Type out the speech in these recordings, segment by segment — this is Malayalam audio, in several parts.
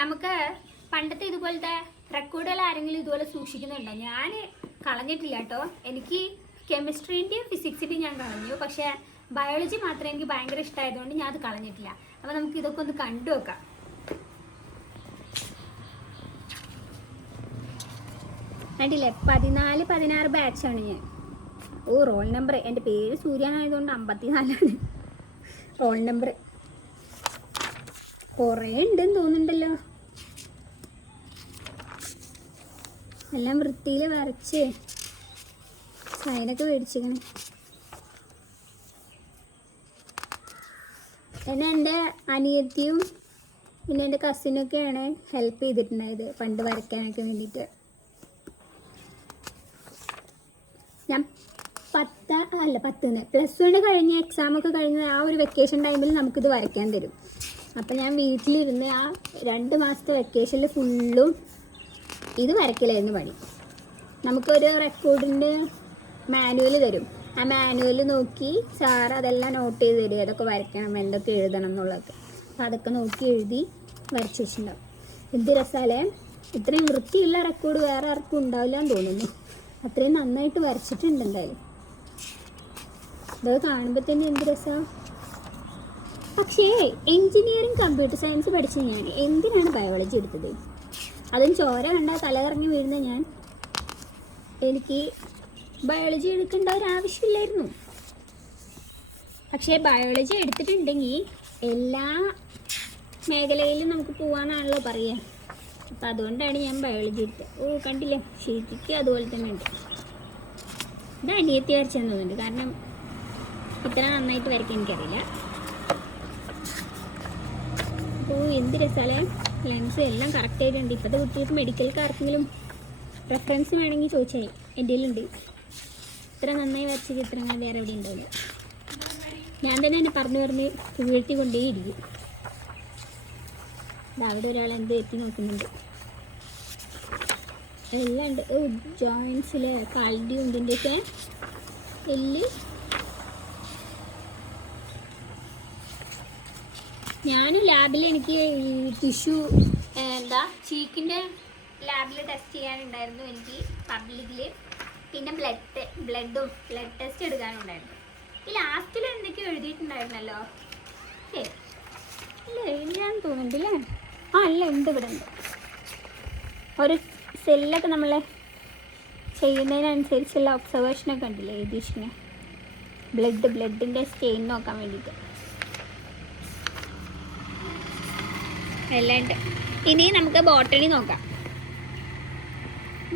നമുക്ക് പണ്ടത്തെ ഇതുപോലത്തെ റെക്കോർഡുകൾ ആരെങ്കിലും ഇതുപോലെ സൂക്ഷിക്കുന്നുണ്ടോ? ഞാൻ കളഞ്ഞിട്ടില്ല കേട്ടോ. എനിക്ക് കെമിസ്ട്രീൻ്റെയും ഫിസിക്സിൻ്റെയും ഞാൻ കളഞ്ഞു. പക്ഷേ ബയോളജി മാത്രമേ എനിക്ക് ഭയങ്കര ഇഷ്ടമായതുകൊണ്ട് ഞാൻ അത് കളഞ്ഞിട്ടില്ല. അപ്പോൾ നമുക്ക് ഇതൊക്കെ ഒന്ന് കണ്ടു നോക്കാം. കണ്ടില്ലേ, 14-16 ബാച്ചാണ് ഞാൻ. റോൾ നമ്പർ, എൻ്റെ പേര് സൂര്യാനായതുകൊണ്ട് 54ആണ് റോൾ നമ്പർ. കുറേ ഉണ്ടെന്ന് തോന്നുന്നുണ്ടല്ലോ. എല്ലാം വൃത്തിയിൽ വരച്ച് സൈനൊക്കെ മേടിച്ചിങ്ങനെ. എന്നെ എൻ്റെ അനിയത്തിയും പിന്നെ എൻ്റെ കസിനൊക്കെയാണ് ഹെൽപ്പ് ചെയ്തിട്ടുണ്ടായത് പണ്ട് വരയ്ക്കാനൊക്കെ വേണ്ടിയിട്ട്. ഞാൻ +1 കഴിഞ്ഞ് എക്സാമൊക്കെ കഴിഞ്ഞ് ആ ഒരു വെക്കേഷൻ ടൈമിൽ നമുക്കിത് വരയ്ക്കാൻ തരും. അപ്പം ഞാൻ വീട്ടിലിരുന്ന് ആ 2 മാസത്തെ വെക്കേഷനിൽ ഫുള്ളും ഇത് വരയ്ക്കലായിരുന്നു പണി. നമുക്കൊരു റെക്കോർഡിൻ്റെ മാനുവൽ തരും. ആ മാനുവൽ നോക്കി സാർ അതെല്ലാം നോട്ട് ചെയ്ത് തരും, അതൊക്കെ വരയ്ക്കണം, എന്തൊക്കെ എഴുതണം എന്നുള്ളതൊക്കെ. അപ്പോൾ അതൊക്കെ നോക്കി എഴുതി വരച്ച് വെച്ചിട്ടുണ്ടാവും. എന്ത് രസാലേ! ഇത്രയും വൃത്തിയുള്ള റെക്കോർഡ് വേറെ ആർക്കും ഉണ്ടാവില്ല എന്ന് തോന്നുന്നു. അത്രയും നന്നായിട്ട് വരച്ചിട്ടുണ്ട് എന്തായാലും. ഇതൊക്കെ കാണുമ്പോൾ തന്നെ എന്ത് രസമാണ്. പക്ഷേ എൻജിനീയറിങ് കമ്പ്യൂട്ടർ സയൻസ് പഠിച്ച ഞാൻ എന്തിനാണ് ബയോളജി എടുത്തത്? അതും ചോര കണ്ടാൽ തലകറങ്ങി വീഴുന്ന ഞാൻ. എനിക്ക് ബയോളജി എടുക്കേണ്ട ഒരാവശ്യമില്ലായിരുന്നു. പക്ഷേ ബയോളജി എടുത്തിട്ടുണ്ടെങ്കിൽ എല്ലാ മേഖലയിലും നമുക്ക് പോകാമെന്നാണല്ലോ പറയുക. അപ്പം അതുകൊണ്ടാണ് ഞാൻ ബയോളജി എടുത്തത്. കണ്ടില്ലേ, ശരിക്കും അതുപോലെ തന്നെ ഉണ്ട്. ഇത് അനിയത്തി വരച്ചെന്ന് തോന്നുന്നുണ്ട്, കാരണം ഇത്ര നന്നായിട്ട് വരയ്ക്കാൻ എനിക്കറിയില്ല. എന്ത് രസാലേ, ലെൻസ് എല്ലാം കറക്റ്റായിട്ടുണ്ട്. ഇപ്പോഴത്തെ കുട്ടികൾക്ക് മെഡിക്കൽക്കാർക്കെങ്കിലും റെഫറൻസ് വേണമെങ്കിൽ ചോദിച്ചാൽ എൻ്റെ കയ്യിലുണ്ട്. ഇത്ര നന്നായി വരച്ച ചിത്രങ്ങൾ വേറെ എവിടെ ഉണ്ടാവില്ല. ഞാൻ തന്നെ എന്നെ പറഞ്ഞ് വീഴ്ത്തി കൊണ്ടേയിരിക്കും. അവിടെ ഒരാൾ എന്ത് എത്തി നോക്കുന്നുണ്ട്. എല്ലാം ഉണ്ട്. ജോയിൻസിലെ കാലിൻ്റെയും ഇതിൻ്റെയൊക്കെ എല്ല്. ഞാൻ ലാബിൽ എനിക്ക് ടിഷ്യൂ ചീക്കിൻ്റെ ലാബിൽ ടെസ്റ്റ് ചെയ്യാനുണ്ടായിരുന്നു എനിക്ക് പബ്ലിക്കിൽ. പിന്നെ ബ്ലഡ് ടെസ്റ്റ് എടുക്കാനുണ്ടായിരുന്നു. ഈ ലാസ്റ്റിൽ എന്തൊക്കെയോ എഴുതിയിട്ടുണ്ടായിരുന്നല്ലോ. അല്ല എഴുതാൻ തോന്നുന്നുണ്ടല്ലേ? അല്ല, ഉണ്ട്, ഇവിടെ ഉണ്ട്. ഒരു സെല്ലൊക്കെ നമ്മൾ ചെയ്യുന്നതിനനുസരിച്ചുള്ള ഒബ്സർവേഷനൊക്കെ ഉണ്ടല്ലേ എഴുതിച്ചിങ്ങനെ. ബ്ലഡിൻ്റെ സ്റ്റെയിൻ നോക്കാൻ വേണ്ടിയിട്ട് എല്ലാം ഉണ്ട്. ഇനി നമുക്ക് ബോട്ടണി നോക്കാം.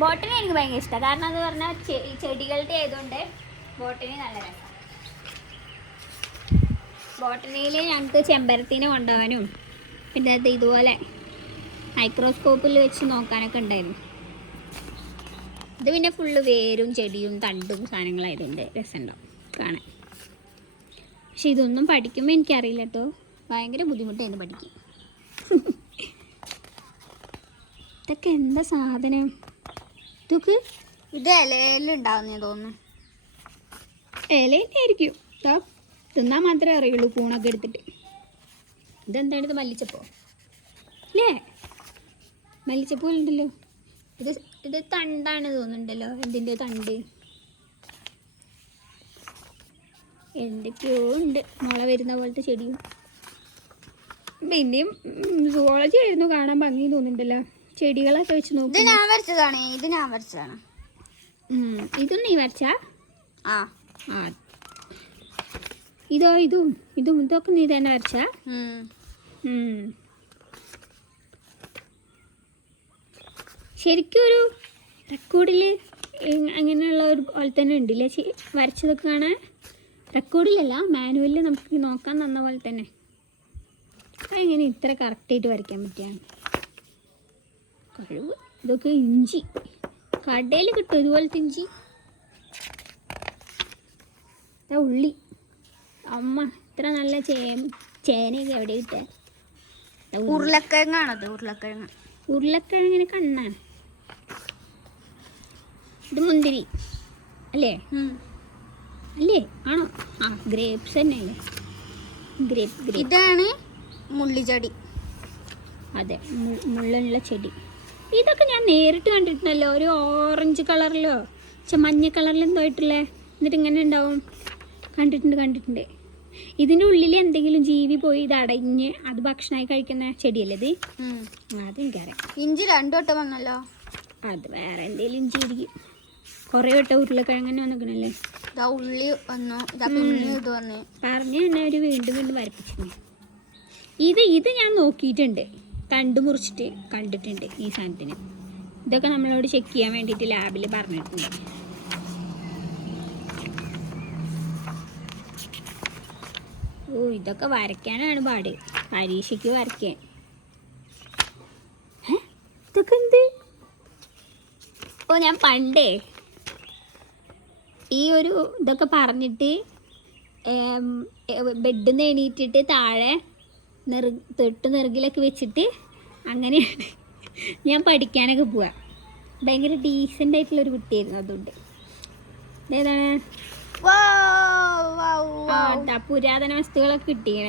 ബോട്ടണി എനിക്ക് ഭയങ്കര ഇഷ്ടമാണ്. കാരണം അത് പറഞ്ഞാൽ ചെടികളുടെ ആയതുകൊണ്ട് ബോട്ടണി നല്ല രസമാണ്. ബോട്ടണിയിൽ ഞങ്ങൾക്ക് ചെമ്പരത്തിനെ കൊണ്ടുപോകാനും പിന്നെ അത് ഇതുപോലെ മൈക്രോസ്കോപ്പിൽ വെച്ച് നോക്കാനൊക്കെ ഉണ്ടായിരുന്നു. ഇത് പിന്നെ ഫുള്ള് വേരും ചെടിയും തണ്ടും സാധനങ്ങളായതുകൊണ്ട് രസമുണ്ടാവും കാണാൻ. പക്ഷെ ഇതൊന്നും പഠിക്കുമ്പോൾ എനിക്കറിയില്ല കേട്ടോ. ഭയങ്കര ബുദ്ധിമുട്ടായിരുന്നു പഠിക്കും. ഇതൊക്കെ എന്താ സാധനം? ഇതൊക്കെ ഇത് ഇലയിലുണ്ടാവുന്നേ തോന്നുന്നു. ഇലന്നെ ആയിരിക്കും. തിന്നാൻ മാത്രമേ അറിയുള്ളൂ പൂണൊക്കെ എടുത്തിട്ട്. ഇതെന്താണ്? ഇത് മല്ലിച്ചപ്പോ അല്ലേ? മല്ലിച്ചപ്പൂലുണ്ടല്ലോ. ഇത് തണ്ടാണ് തോന്നുന്നുണ്ടല്ലോ. എന്തിൻ്റെ തണ്ട്? എന്തൊക്കെയോ ഉണ്ട്. മുള വരുന്ന പോലത്തെ ചെടിയും. പിന്നെയും സുവോളജി ആയിരുന്നു കാണാൻ ഭംഗി തോന്നുന്നുണ്ടല്ലോ. ചെടികളൊക്കെ വെച്ച് നോക്കും. ഇത് ഞാൻ വരച്ചതാണ്. ഇതും നീ വരച്ചാ? ഇതും ഇതൊക്കെ നീ തന്നെ വരച്ചാ? ശരിക്കും ഒരു റെക്കോർഡിൽ അങ്ങനെയുള്ള ഒരു പോലെ തന്നെ ഉണ്ടല്ലേ വരച്ചതൊക്കെ കാണാൻ. റെക്കോർഡിലല്ല, മാനുവലിൽ നമുക്ക് നോക്കാൻ തന്ന പോലെ തന്നെ. അതെങ്ങനെ ഇത്ര കറക്റ്റായിട്ട് വരയ്ക്കാൻ പറ്റിയാണ്? കഴിവ്. ഇതൊക്കെ ഇഞ്ചി കടയിൽ കിട്ടും ഇതുപോലത്തെ ഇഞ്ചി. ഉള്ളി. അമ്മ ഇത്ര നല്ല ചേനയൊക്കെ എവിടെ കിട്ടുക? ഉരുളക്കിഴങ്ങാണത്. ഉരുളക്കിഴങ്ങിന് കണ്ണാണ്. ഇത് മുന്തിരി അല്ലേ? അല്ലേ? ആണോ? ഗ്രേപ്സ് തന്നെ അല്ലേ? ഗ്രേപ്പ്. ഇതാണ് മുള്ളിച്ചെടി. അതെ, മുള്ളുള്ള ചെടി. ഇതൊക്കെ ഞാൻ നേരിട്ട് കണ്ടിട്ടുണ്ടല്ലോ, ഒരു ഓറഞ്ച് കളറിലോ മഞ്ഞ കളറിൽ എന്തോ ആയിട്ടില്ലേ, എന്നിട്ട് ഇങ്ങനെ ഉണ്ടാവും. കണ്ടിട്ടുണ്ട്. ഇതിൻ്റെ ഉള്ളിൽ എന്തെങ്കിലും ജീവി പോയി ഇത് അടഞ്ഞ് അത് ഭക്ഷണമായി കഴിക്കുന്ന ചെടിയല്ലേ ഇത്? അതെനിക്കറിയാം. ഇഞ്ചി 2 വട്ടം വന്നല്ലോ. അത് വേറെ എന്തെങ്കിലും ഇഞ്ചി ഇരിക്കും. കുറേ വട്ടം ഉരുളക്കിഴങ്ങനെ വന്നിക്കണല്ലേ. ഉള്ളി വന്നു, ഇത് വന്നു പറഞ്ഞ് തന്നെ അവർ വീണ്ടും വരപ്പിച്ചു. ഇത് ഞാൻ നോക്കിയിട്ടുണ്ട്, തണ്ട് മുറിച്ചിട്ട് കണ്ടിട്ടുണ്ട് ഈ സാധനത്തിന്. ഇതൊക്കെ നമ്മളോട് ചെക്ക് ചെയ്യാൻ വേണ്ടിയിട്ട് ലാബിൽ പറഞ്ഞിട്ടുണ്ട്. ഓ, ഇതൊക്കെ വരയ്ക്കാനാണ് പാട്, പരീക്ഷയ്ക്ക് വരയ്ക്കാൻ. ഇതൊക്കെ എന്ത്? ഓ, ഞാൻ പണ്ടേ ഈ ഒരു ഇതൊക്കെ പറഞ്ഞിട്ട് ബെഡിൽ നിന്ന് എണീറ്റിട്ട് താഴെ തൊട്ട് നെറുകിലൊക്കെ വെച്ചിട്ട് അങ്ങനെയാണ് ഞാൻ പഠിക്കാനൊക്കെ പോവുക. ഭയങ്കര ഡീസൻ്റ് ആയിട്ടുള്ളൊരു കുട്ടിയായിരുന്നു. അതുകൊണ്ട് ഏതാണ് പുരാതന വസ്തുക്കളൊക്കെ കിട്ടിയേ.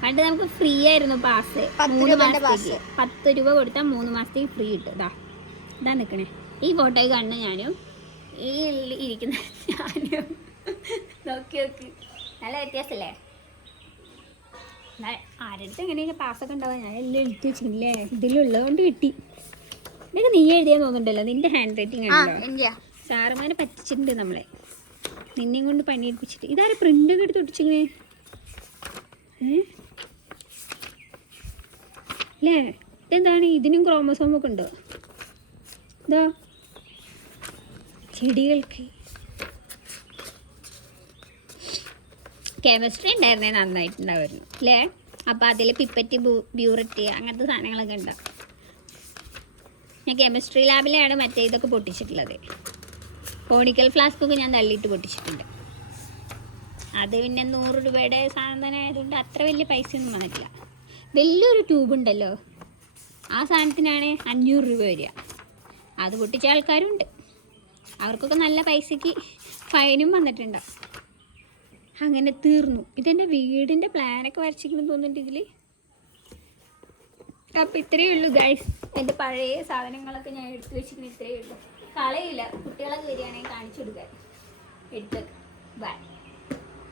പണ്ട് നമുക്ക് ഫ്രീ ആയിരുന്നു പാസ്. 10 രൂപ കൊടുത്താൽ 3 മാസത്തേക്ക് ഫ്രീ കിട്ടും. ഇതാ നിൽക്കണേ ഈ ഫോട്ടോയിൽ കണ്ട് ഞാനും ഈ ഇരിക്കുന്ന ഞാനും നോക്കി നല്ല വ്യത്യാസമല്ലേ? ആരുടെ എങ്ങനെയൊക്കെ പാസ്സൊക്കെ ഉണ്ടാവാൻ ഞാൻ എല്ലാം എഴുതി വെച്ചില്ലേ, ഇതിലുള്ളതുകൊണ്ട് കിട്ടി. ഇതൊക്കെ നീ എഴുതിയാൽ നോക്കണ്ടല്ലോ, നിന്റെ ഹാൻഡ് റൈറ്റിംഗ് ആണല്ലോ. സാറുമാരെ പറ്റിച്ചിട്ടുണ്ട് നമ്മളെ, നിന്നെയും കൊണ്ട് പണിയെടുപ്പിച്ചിട്ട്. ഇതാരെ പ്രിൻ്റൊക്കെ എടുത്ത് ഒട്ടിച്ചിങ്ങനെ അല്ലേ? ഇതെന്താണ്? ഇതിനും ക്രോമസോമൊക്കെ ഉണ്ടോ? ഇതാ ചെടികൾക്ക്. കെമിസ്ട്രി ഉണ്ടായിരുന്നേ നന്നായിട്ടുണ്ടാവുമായിരുന്നു അല്ലേ? അപ്പോൾ അതിൽ പിപ്പറ്റ്, ബ്യൂററ്റ് അങ്ങനത്തെ സാധനങ്ങളൊക്കെ ഉണ്ടാവും. ഞാൻ കെമിസ്ട്രി ലാബിലാണ് മറ്റേ ഇതൊക്കെ പൊട്ടിച്ചിട്ടുള്ളത്. കോണിക്കൽ ഫ്ലാസ്കൊക്കെ ഞാൻ തള്ളിയിട്ട് പൊട്ടിച്ചിട്ടുണ്ട്. അത് പിന്നെ 100 രൂപയുടെ സാധനം തന്നെ ആയതുകൊണ്ട് അത്ര വലിയ പൈസയൊന്നും വന്നിട്ടില്ല. വലിയൊരു ട്യൂബ് ഉണ്ടല്ലോ, ആ സാധനത്തിനാണ് 500 രൂപ വരിക. അത് പൊട്ടിച്ച ആൾക്കാരുണ്ട്, അവർക്കൊക്കെ നല്ല പൈസയ്ക്ക് ഫൈനും വന്നിട്ടുണ്ടാവും. അങ്ങനെ തീർന്നു. ഇതെൻ്റെ വീടിൻ്റെ പ്ലാനൊക്കെ വരച്ചിരിക്കുന്നു തോന്നുന്നുണ്ട് ഇതിൽ. അപ്പോൾ ഇത്രയേ ഉള്ളൂ ഗൈസ്. എൻ്റെ പഴയ സാധനങ്ങളൊക്കെ ഞാൻ എടുത്തു വെച്ചിരിക്കുന്നത് ഇത്രയേ ഉള്ളൂ. കളയില്ല, കുട്ടികളൊക്കെ വരികയാണെങ്കിൽ കാണിച്ചു കൊടുക്കാൻ. എടുത്തൊക്കെ ബൈ.